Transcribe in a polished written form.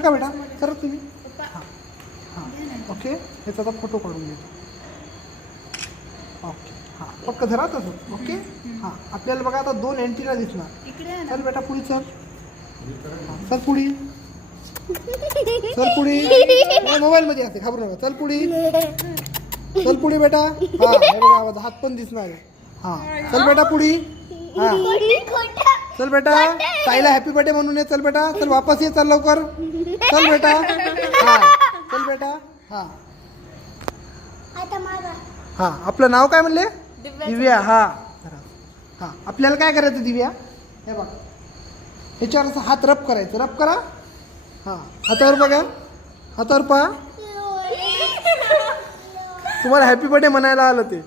का बेटा सर तुम्ही हां हां ओके ह्याचा आता फोटो काढून घेतो ओके हां पक्क धरा तसं ओके हां आपल्याला बघा आता 2 अँटिना दिसणार चल बेटा पुढे चल चल पुढे चल पुढे मोबाईलमध्ये असते घाबरू नका चल पुढे बेटा हां हे बघा हात पण दिसणार आहे हां चल बेटा पुढे हां चल बेटा ताईला हॅपी बर्थडे म्हणून ये चल बेटा चल वापस ये चल लवकर चल बेटा हां चल बेटा हां हां आपलं नाव काय म्हणले दिव्या हां हां आपल्याला काय करायचं दिव्या हे बघ ह्याच्यावर असं हात रब करायचं रब करा हां हातावर बघा हातावर पहा तुम्हाला हॅपी बर्थडे म्हणायला आलं ते